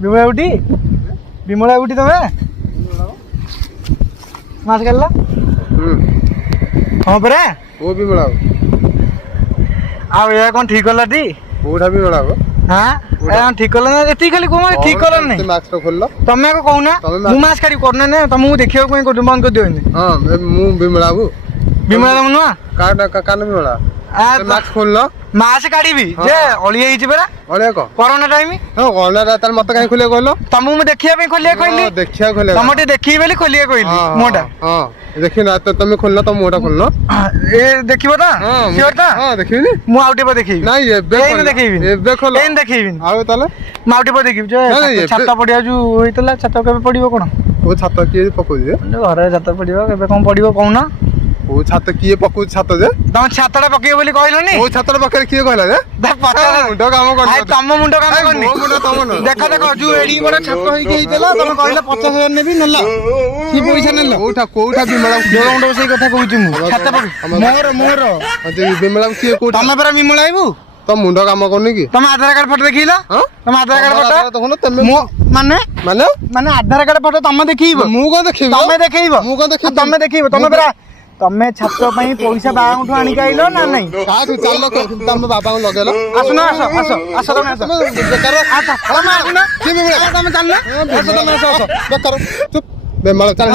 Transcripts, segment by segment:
ବିମଳା ବୁଟି ବିମଳା ବୁଟି ତମେ ମାଛ କାଢିଲ ହଁ ପରା କୋଉ ବିମଳା ଆଉ ଏହା କଣ ଠିକ କଲା ଟି କୋଉଟା ବିମଳା हाँ ठीक कल ना एती खाली को ठीक कल नहीं मास्क खोल तमे को कहूना मु मास काढी करना ने तुमको देखियो कोई को बंद कर दियो हां मु बिमला तुम नुआ कान बिमला मास्क खोल मास काढी भी जे अळी आइ छी बरा अळे को कोरोना टाइम हां कोरोना तार मत काई खोले कहलो तुमको मैं देखिया पे खोलिया कहली देखिया खोले तुमटे देखी बेली खोलिया कहली मोटा हां देखि ना तो तुम खोलना तो मोटा खोलना ए देखिबो ता सियोर ता हां देखिबनी मु आउटे पे देखिबी नहीं एबे देखिबी एबे खोल एन देखिबी आउ ताले माउटे पे देखिबी जे छाता पडिया जु होइतला छाता केबे पडिबो कोन ओ छाता किए पको जे घरे छाता पडिबो केबे कोन पडिबो कहूना ओ छाता किए पको छाता जे तुम छाताटा पकेबो बोली कहलनी ओ छाता पके किए कहला जे पता मुंडो काम कर आइ तम मुंडो काम करनी मो मुंडो तम न देखा देखो जु एडी बडा छाप होई गइतला तुम कहले 50,000 नेबी नला की पैसा नला कोठा बिमला देव मुंडो सेई कथा कहूची मु छाता पक मोर जे बिमला किए कोठा तमे परा बिमलाइबू तो मुंडो काम करनी की तुम आधार कार्ड फोटो देखिला तुम आधार कार्ड फोटो देखो तुम माने माने माने आधार कार्ड फोटो तुम देखिबो मु को देखिबो तुम देखिबो मु को देखिबो तुम देखिबो तुम परा तमे छात पई पैसा बाउठू आनी आइलो ना नहीं काठू चलो तुम बाबा को लगेलो आसो तुम आसो बेकार तुम आसो की बिमला तुम चलना आसो तुम आसो बेकार चुप बिमला चल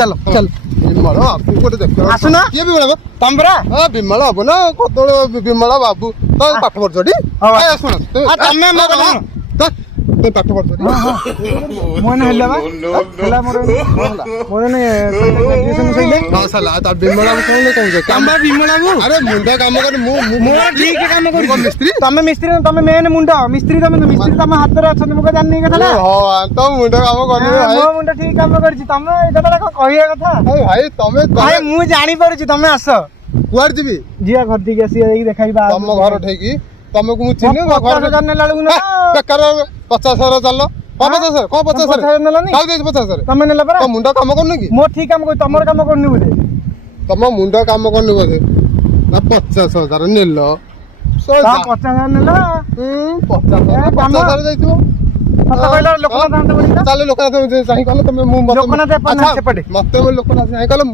चलो चल बिमला आपको को देख आसो ना की बिमला तुम परा हां बिमला अब ना कतळ बिमला बाबू तो पाठ पढ छडी आ सुन तमे मत ते पाठ पढ छडी मोन हल्ला बा हल्ला मोर ने ग्रेजुएशन सइले हां साला ता बिमला को कोन कहू कामबा बिमला बु अरे मुंडा काम कर मु ठीक काम कर मिस्त्री मिस्त्री तमे मेन मुंडा मिस्त्री तमे हाथ रे अछन मुको जानि कथा ना हां तो मुंडा काम करनी भाई मो मुंडा ठीक काम करछि तमे एटा कहिया कथा भाई तमे भाई मु जानि परछि तमे आस कुआर जीबी जिया घर दिके आसी देख देखाई बा तम घर ठेकी तमे को मु चिन्ह घर जाने लालू ना बेकार 50,000 चलो 50,000 को 50,000 नेलानी काउ देछ 50,000 तमे नेला परा तो मुंडा काम करनी की मो ठीक काम कर तमर काम करनी बोले तम मुंडा काम करनी बोले ना 50,000 नेलो 50,000 नेला 50,000 जाइतो मत कहला लोकनाथ दांत बोली चलो लोकनाथ चाहि कहले तमे मु लोकनाथ अपन सेपटे मते लोकनाथ चाहि कहले